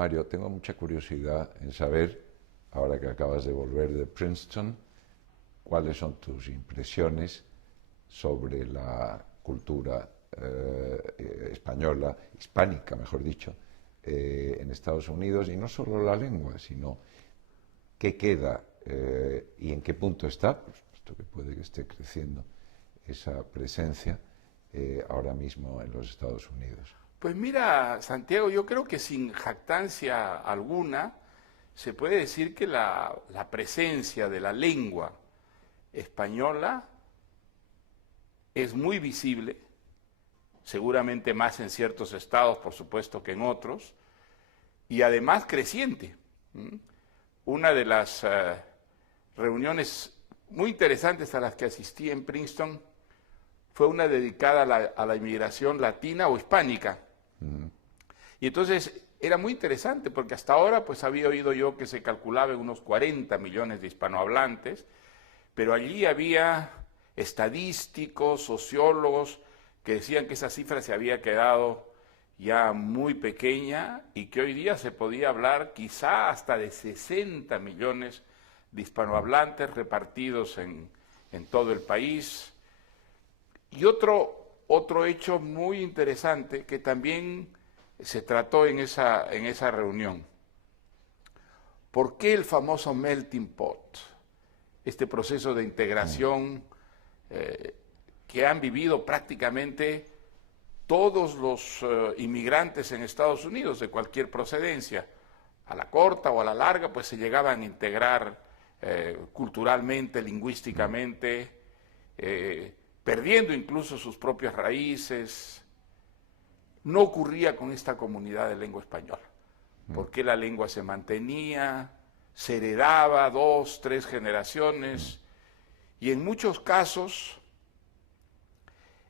Mario, tengo mucha curiosidad en saber, ahora que acabas de volver de Princeton, cuáles son tus impresiones sobre la cultura española, hispánica, mejor dicho, en Estados Unidos, y no solo la lengua, sino qué queda y en qué punto está, puesto que puede que esté creciendo esa presencia ahora mismo en los Estados Unidos. Pues mira, Santiago, yo creo que sin jactancia alguna se puede decir que la presencia de la lengua española es muy visible, seguramente más en ciertos estados, por supuesto, que en otros, y además creciente. Una de las reuniones muy interesantes a las que asistí en Princeton fue una dedicada a la inmigración latina o hispánica. Y entonces era muy interesante porque hasta ahora pues había oído yo que se calculaba en unos 40 millones de hispanohablantes, pero allí había estadísticos, sociólogos que decían que esa cifra se había quedado ya muy pequeña y que hoy día se podía hablar quizá hasta de 60 millones de hispanohablantes repartidos en todo el país. Y otro hecho muy interesante que también se trató en esa reunión. ¿Por qué el famoso melting pot? Este proceso de integración que han vivido prácticamente todos los inmigrantes en Estados Unidos de cualquier procedencia. A la corta o a la larga, pues se llegaban a integrar culturalmente, lingüísticamente, perdiendo incluso sus propias raíces. No ocurría con esta comunidad de lengua española, porque la lengua se mantenía, se heredaba 2, 3 generaciones, y en muchos casos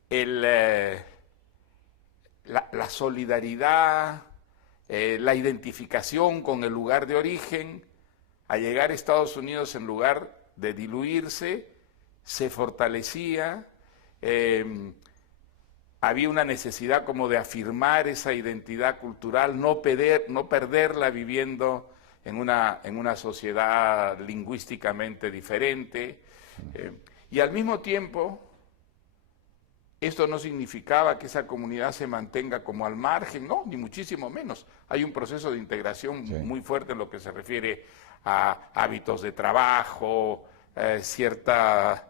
la solidaridad, la identificación con el lugar de origen, al llegar a Estados Unidos, en lugar de diluirse, se fortalecía. Había una necesidad como de afirmar esa identidad cultural, no perderla viviendo en una sociedad lingüísticamente diferente. Y al mismo tiempo, esto no significaba que esa comunidad se mantenga como al margen, no, ni muchísimo menos. Hay un proceso de integración muy fuerte en lo que se refiere a hábitos de trabajo, cierta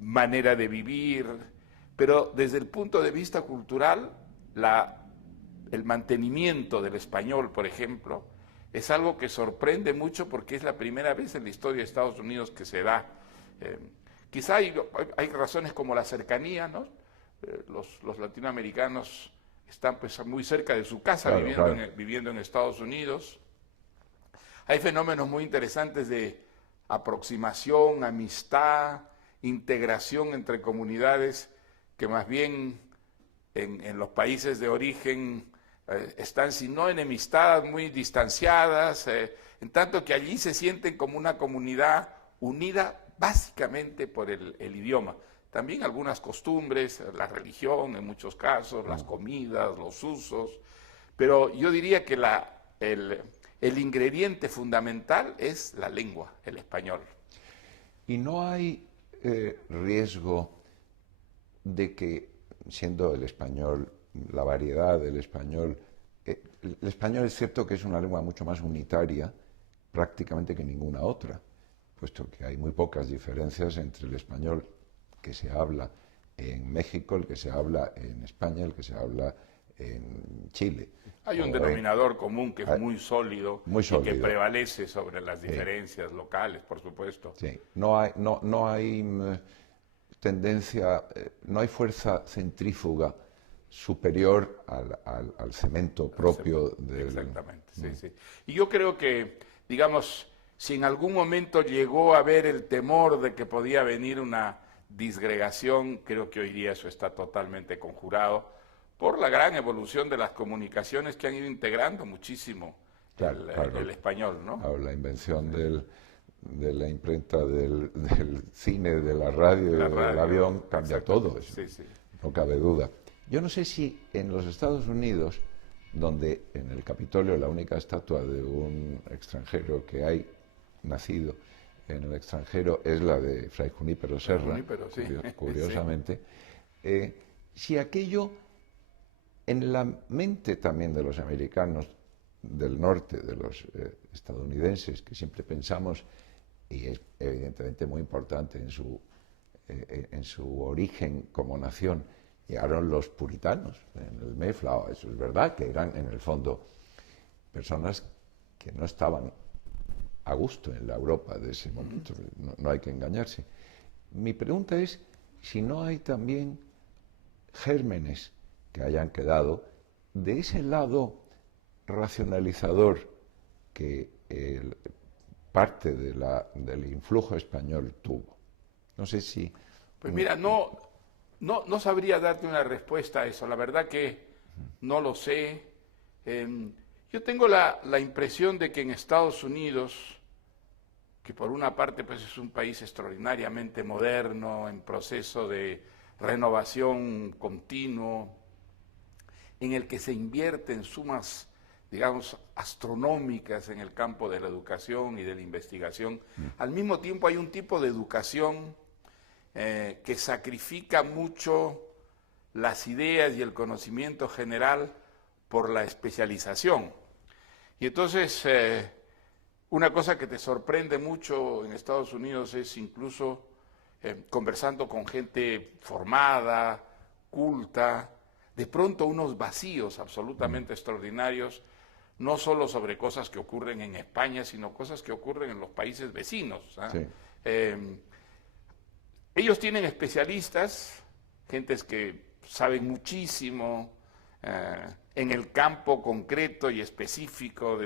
manera de vivir, pero desde el punto de vista cultural, el mantenimiento del español, por ejemplo, es algo que sorprende mucho porque es la primera vez en la historia de Estados Unidos que se da. Quizá hay razones como la cercanía, ¿no? Los latinoamericanos están pues muy cerca de su casa, claro, viviendo en Estados Unidos. Hay fenómenos muy interesantes de aproximación, amistad, integración entre comunidades que más bien en los países de origen están, si no enemistadas, muy distanciadas, en tanto que allí se sienten como una comunidad unida básicamente por el idioma. También algunas costumbres, la religión en muchos casos, las comidas, los usos, pero yo diría que el ingrediente fundamental es la lengua, el español. ¿Y no hay riesgo de que, siendo el español, la variedad del español, el español es cierto que es una lengua mucho más unitaria prácticamente que ninguna otra, puesto que hay muy pocas diferencias entre el español que se habla en México, el que se habla en España, el que se habla en Chile. Hay un denominador común que es muy sólido y que prevalece sobre las diferencias locales, por supuesto. Sí, no hay tendencia, no hay fuerza centrífuga superior al cemento propio del... Exactamente, sí. Y yo creo que, digamos, si en algún momento llegó a haber el temor de que podía venir una disgregación, creo que hoy día eso está totalmente conjurado por la gran evolución de las comunicaciones que han ido integrando muchísimo el español, ¿no? Claro, la invención de la imprenta, del cine, de la radio y del avión cambia todo, eso, no cabe duda. Yo no sé si en los Estados Unidos donde en el Capitolio la única estatua de un extranjero que hay nacido en el extranjero es la de Fray Junípero Serra, Junípero, sí. curiosamente. Si aquello en la mente también de los americanos del norte, de los estadounidenses, que siempre pensamos, y es evidentemente muy importante en su origen como nación, llegaron los puritanos en el Mayflower. Eso es verdad, que eran en el fondo personas que no estaban a gusto en la Europa de ese momento, no hay que engañarse. Mi pregunta es si no hay también gérmenes que hayan quedado de ese lado racionalizador que parte del influjo español tuvo. No sé si... Pues mira, no sabría darte una respuesta a eso, la verdad que no lo sé. Yo tengo la impresión de que en Estados Unidos, que por una parte pues es un país extraordinariamente moderno, en proceso de renovación continuo, en el que se invierten sumas, digamos, astronómicas en el campo de la educación y de la investigación. Al mismo tiempo hay un tipo de educación que sacrifica mucho las ideas y el conocimiento general por la especialización. Y entonces, una cosa que te sorprende mucho en Estados Unidos es incluso conversando con gente formada, culta, de pronto unos vacíos absolutamente extraordinarios, no solo sobre cosas que ocurren en España, sino cosas que ocurren en los países vecinos. Sí. Ellos tienen especialistas, gentes que saben muchísimo en el campo concreto y específico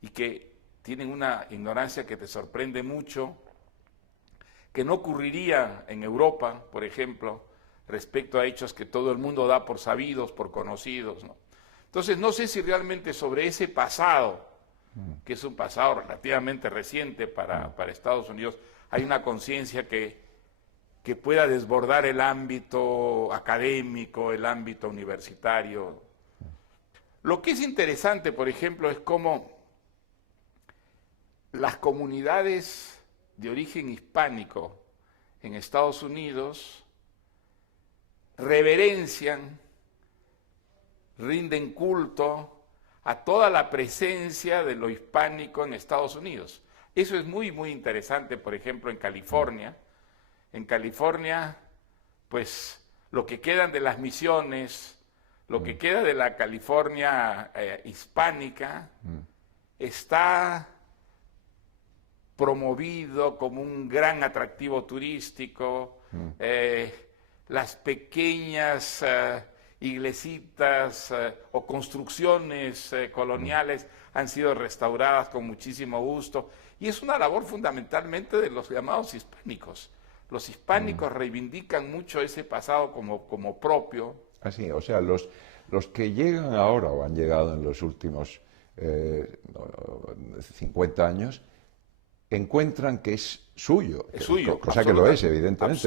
y que tienen una ignorancia que te sorprende mucho, que no ocurriría en Europa, por ejemplo, respecto a hechos que todo el mundo da por sabidos, por conocidos, ¿no? Entonces, no sé si realmente sobre ese pasado, que es un pasado relativamente reciente para Estados Unidos, hay una conciencia que pueda desbordar el ámbito académico, el ámbito universitario. Lo que es interesante, por ejemplo, es cómo las comunidades de origen hispánico en Estados Unidos reverencian, rinden culto a toda la presencia de lo hispánico en Estados Unidos. Eso es muy, muy interesante, por ejemplo, en California. En California, pues, lo que quedan de las misiones, lo que queda de la California hispánica, está promovido como un gran atractivo turístico. Las pequeñas iglesitas o construcciones coloniales han sido restauradas con muchísimo gusto, y es una labor fundamentalmente de los llamados hispánicos. Los hispánicos reivindican mucho ese pasado como propio. Así, o sea, los que llegan ahora o han llegado en los últimos 50 años encuentran que es suyo. Es suyo, cosa que lo es, evidentemente,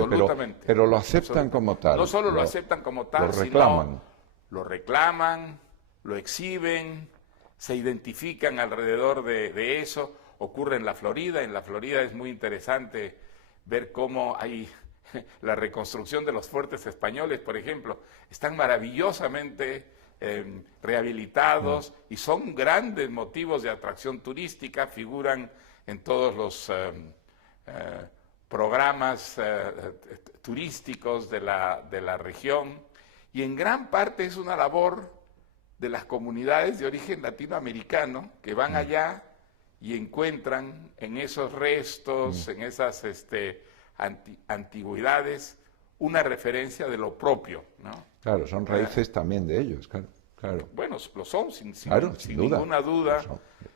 pero lo aceptan como tal. No solo lo aceptan como tal, sino lo reclaman, lo exhiben, se identifican alrededor de eso. Ocurre en la Florida. En la Florida es muy interesante ver cómo hay la reconstrucción de los fuertes españoles, por ejemplo. Están maravillosamente rehabilitados y son grandes motivos de atracción turística, figuran en todos los programas turísticos de la región, y en gran parte es una labor de las comunidades de origen latinoamericano que van allá y encuentran en esos restos, en esas antigüedades, una referencia de lo propio, ¿no? Claro, son raíces también de ellos, claro. Bueno, lo son, sin duda. ninguna duda.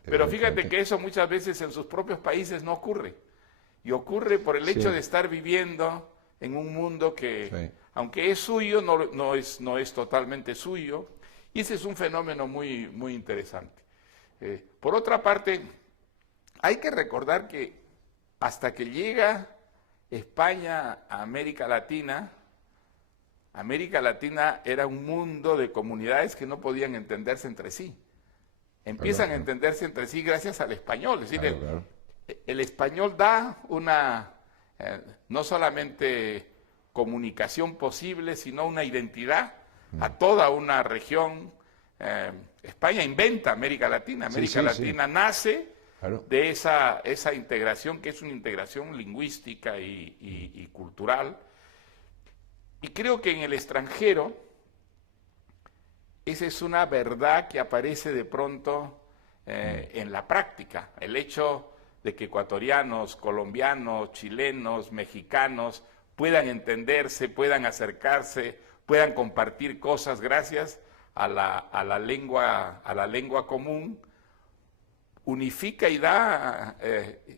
Pero fíjate que eso muchas veces en sus propios países no ocurre. Y ocurre por el hecho de estar viviendo en un mundo que, aunque es suyo, no es totalmente suyo. Y ese es un fenómeno muy, muy interesante. Por otra parte, hay que recordar que hasta que llega España a América Latina, América Latina era un mundo de comunidades que no podían entenderse entre sí. Empiezan Claro, a entenderse entre sí gracias al español. Es decir, claro, claro. el español da una, no solamente comunicación posible, sino una identidad a toda una región. España inventa América Latina. Sí, América sí, sí, Latina nace claro. de esa integración, que es una integración lingüística y cultural. Y creo que en el extranjero esa es una verdad que aparece de pronto en la práctica. El hecho de que ecuatorianos, colombianos, chilenos, mexicanos puedan entenderse, puedan acercarse, puedan compartir cosas gracias a la lengua común, unifica y da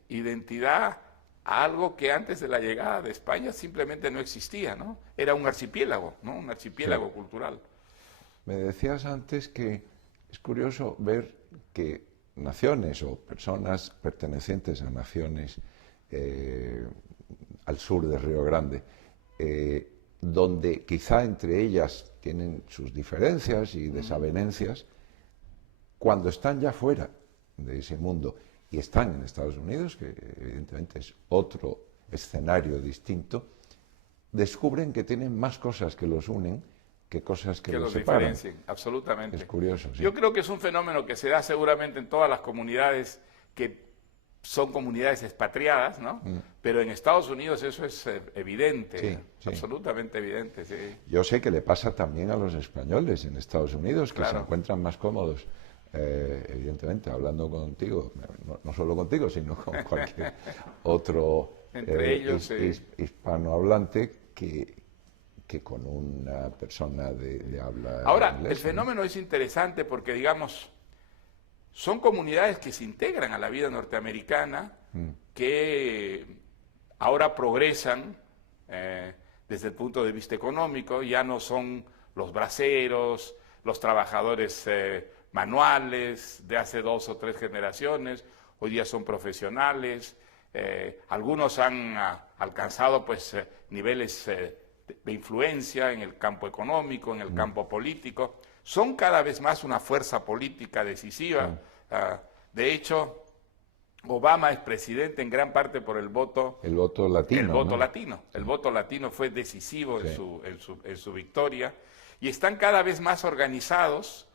identidad a algo que antes de la llegada de España simplemente no existía, ¿no? Era un archipiélago, ¿no? Un Sí. archipiélago cultural. Me decías antes que es curioso ver que naciones o personas pertenecientes a naciones al sur de Río Grande, donde quizá entre ellas tienen sus diferencias y desavenencias, cuando están ya fuera de ese mundo y están en Estados Unidos, que evidentemente es otro escenario distinto, descubren que tienen más cosas que los unen que cosas que Que los los separan. diferencien, absolutamente. Es curioso, sí. Yo creo que es un fenómeno que se da seguramente en todas las comunidades que son comunidades expatriadas, ¿no? Pero en Estados Unidos eso es evidente, Sí, sí. absolutamente evidente, sí. Yo sé que le pasa también a los españoles en Estados Unidos, que se Claro. encuentran más cómodos, evidentemente, hablando contigo, no solo contigo, sino con cualquier otro Entre ellos, hispanohablante que con una persona de habla Ahora, inglesa, el ¿no? fenómeno es interesante porque, digamos, son comunidades que se integran a la vida norteamericana, que ahora progresan desde el punto de vista económico, ya no son los braceros, los trabajadores manuales de hace 2 o 3 generaciones, hoy día son profesionales, algunos han alcanzado pues niveles de influencia en el campo económico, en el campo político, son cada vez más una fuerza política decisiva. De hecho, Obama es presidente en gran parte por el voto latino. el voto ¿no? latino. El voto latino fue decisivo Sí. en su victoria. Y están cada vez más organizados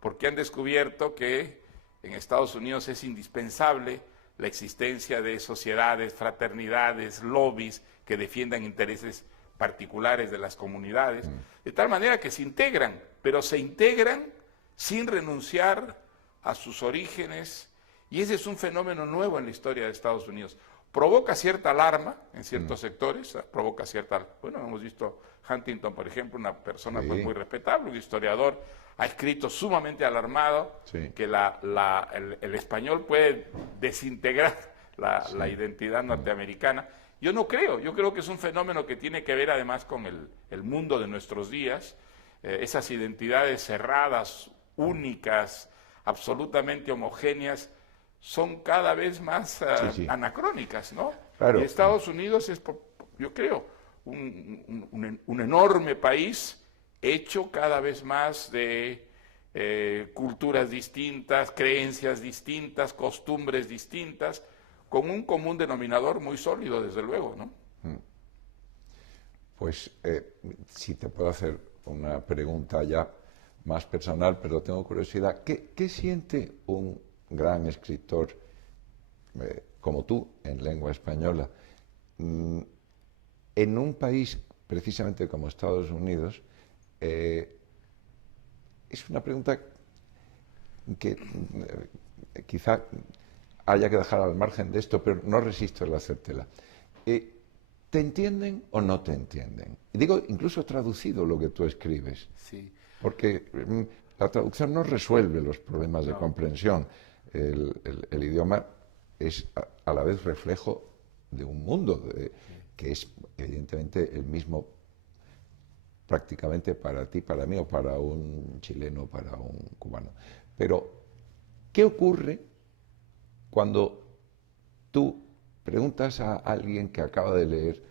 porque han descubierto que en Estados Unidos es indispensable la existencia de sociedades, fraternidades, lobbies que defiendan intereses particulares de las comunidades, de tal manera que se integran, pero se integran sin renunciar a sus orígenes, y ese es un fenómeno nuevo en la historia de Estados Unidos. Provoca cierta alarma en ciertos sectores, provoca cierta... Bueno, hemos visto Huntington, por ejemplo, una persona pues, muy respetable, un historiador, ha escrito sumamente alarmado que el español puede desintegrar la identidad norteamericana. Yo no creo, yo creo que es un fenómeno que tiene que ver además con el mundo de nuestros días, esas identidades cerradas, únicas, absolutamente homogéneas, son cada vez más anacrónicas, ¿no? Claro. Y Estados Unidos es, yo creo, un enorme país hecho cada vez más de culturas distintas, creencias distintas, costumbres distintas, con un común denominador muy sólido, desde luego, ¿no? Pues si te puedo hacer una pregunta ya más personal, pero tengo curiosidad. ¿Qué siente un gran escritor como tú en lengua española en un país precisamente como Estados Unidos? Es una pregunta que quizá haya que dejar al margen de esto, pero no resisto el hacértela. ¿Te entienden o no te entienden? Y digo, incluso traducido lo que tú escribes. Sí. Porque la traducción no resuelve los problemas de comprensión. El idioma es a la vez reflejo de un mundo que es evidentemente el mismo prácticamente para ti, para mí o para un chileno, para un cubano. Pero, ¿qué ocurre cuando tú preguntas a alguien que acaba de leer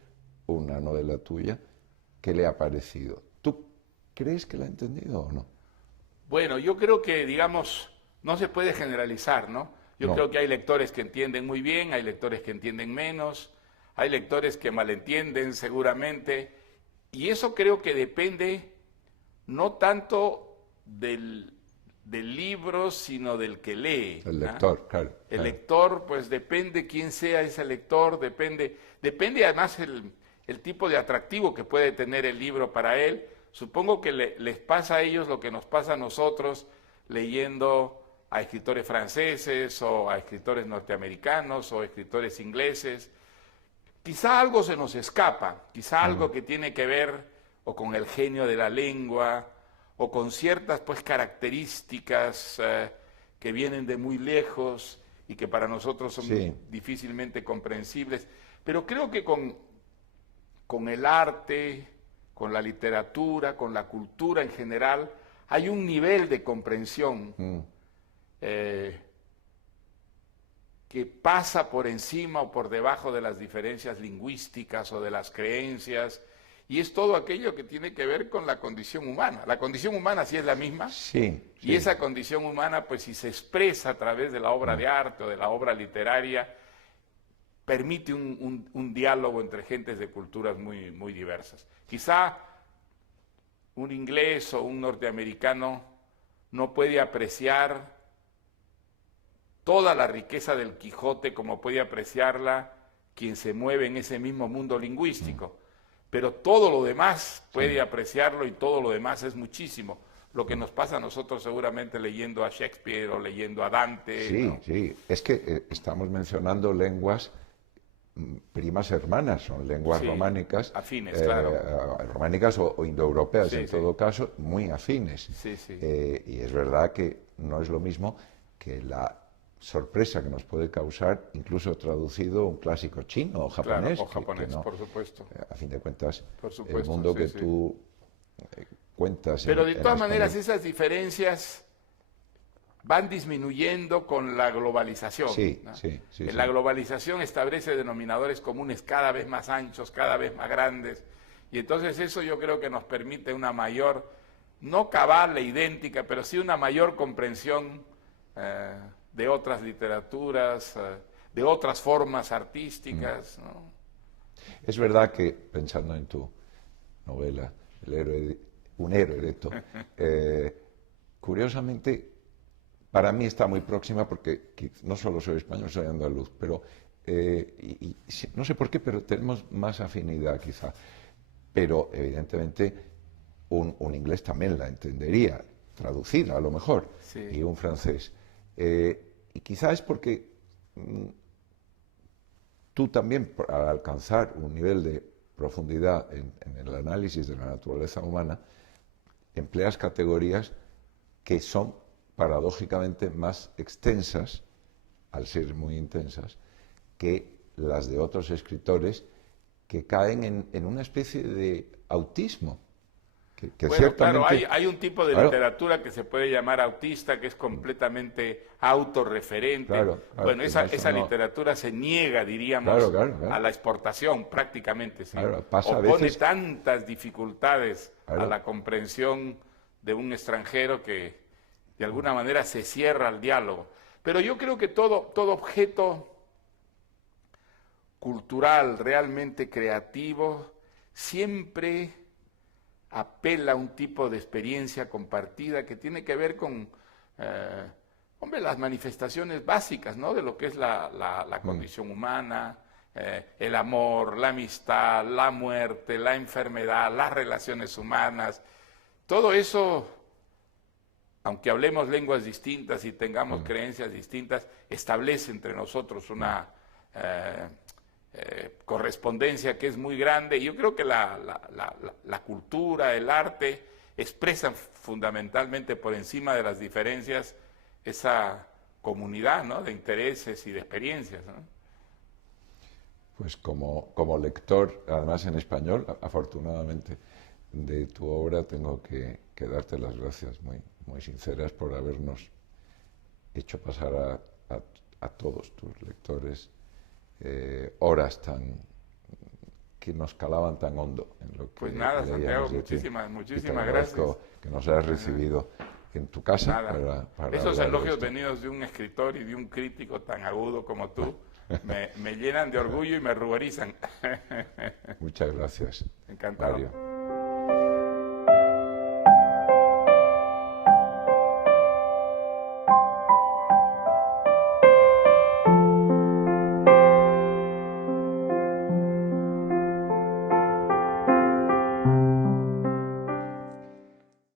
una novela tuya qué le ha parecido? ¿Crees que la ha entendido o no? Bueno, yo creo que, digamos, no se puede generalizar, ¿no? Yo No. creo que hay lectores que entienden muy bien, hay lectores que entienden menos, hay lectores que malentienden seguramente, y eso creo que depende no tanto del libro, sino del que lee. El ¿Ah? lector, claro. El Claro. lector, pues depende quién sea ese lector, depende además el tipo de atractivo que puede tener el libro para él. Supongo que les pasa a ellos lo que nos pasa a nosotros leyendo a escritores franceses o a escritores norteamericanos o escritores ingleses. Quizá algo se nos escapa, quizá algo que tiene que ver o con el genio de la lengua o con ciertas pues características que vienen de muy lejos y que para nosotros son Sí. difícilmente comprensibles. Pero creo que con el arte, con la literatura, con la cultura en general, hay un nivel de comprensión eh, que pasa por encima o por debajo de las diferencias lingüísticas o de las creencias, y es todo aquello que tiene que ver con la condición humana. La condición humana sí es la misma, Sí, y sí. esa condición humana, pues si se expresa a través de la obra de arte o de la obra literaria, permite un diálogo entre gentes de culturas muy, muy diversas. Quizá un inglés o un norteamericano no puede apreciar toda la riqueza del Quijote como puede apreciarla quien se mueve en ese mismo mundo lingüístico. Pero todo lo demás puede apreciarlo y todo lo demás es muchísimo. Lo que nos pasa a nosotros seguramente leyendo a Shakespeare o leyendo a Dante. Sí, ¿no? sí. Es que estamos mencionando lenguas primas hermanas, son lenguas Sí, románicas, afines, claro. románicas o indoeuropeas Sí, en sí. todo caso, muy afines. Sí, sí. Y es verdad que no es lo mismo que la sorpresa que nos puede causar, incluso traducido un clásico chino o Claro, japonés. o japonés, que no, por supuesto. a fin de cuentas, Por el supuesto, mundo sí, que sí. tú cuentas Pero de en todas maneras español. esas diferencias van disminuyendo con la globalización. Sí, ¿no? sí, sí, En sí. la globalización establece denominadores comunes cada vez más anchos, cada vez más grandes, y entonces eso yo creo que nos permite una mayor, no cabal e idéntica, pero sí una mayor comprensión de otras literaturas, de otras formas artísticas. ¿no? Es verdad que, pensando en tu novela, Un héroe erecto, curiosamente, para mí está muy próxima porque no solo soy español, soy andaluz, pero no sé por qué, pero tenemos más afinidad quizá. Pero evidentemente un inglés también la entendería, traducida a lo mejor, Sí. y un francés. Y quizá es porque tú también, al alcanzar un nivel de profundidad en el análisis de la naturaleza humana, empleas categorías que son paradójicamente más extensas, al ser muy intensas, que las de otros escritores que caen en una especie de autismo. Que Bueno, claro, ciertamente, hay un tipo de claro, literatura que se puede llamar autista, que es completamente autorreferente. claro, Bueno, que no esa no, literatura se niega, diríamos, claro, a la exportación prácticamente, ¿sí? pasa a Opone veces, tantas dificultades a claro, la comprensión de un extranjero que de alguna manera se cierra al diálogo. Pero yo creo que todo objeto cultural realmente creativo siempre apela a un tipo de experiencia compartida que tiene que ver con, hombre, las manifestaciones básicas, ¿no? De lo que es la condición humana, el amor, la amistad, la muerte, la enfermedad, las relaciones humanas. Todo eso, aunque hablemos lenguas distintas y tengamos creencias distintas, establece entre nosotros una correspondencia que es muy grande. Y yo creo que la cultura, el arte, expresan fundamentalmente por encima de las diferencias esa comunidad, ¿no? De intereses y de experiencias, ¿no? pues como lector, además en español, afortunadamente, de tu obra, tengo que darte las gracias muy, muy sinceras por habernos hecho pasar a todos tus lectores horas tan que nos calaban tan hondo en lo que Pues nada, leíamos Santiago, de ti. muchísimas Y te gracias. agradezco que nos hayas recibido en tu casa Nada. para Esos hablar de elogios esto. venidos de un escritor y de un crítico tan agudo como tú me llenan de orgullo y me ruborizan. Muchas gracias, Encantado. Mario.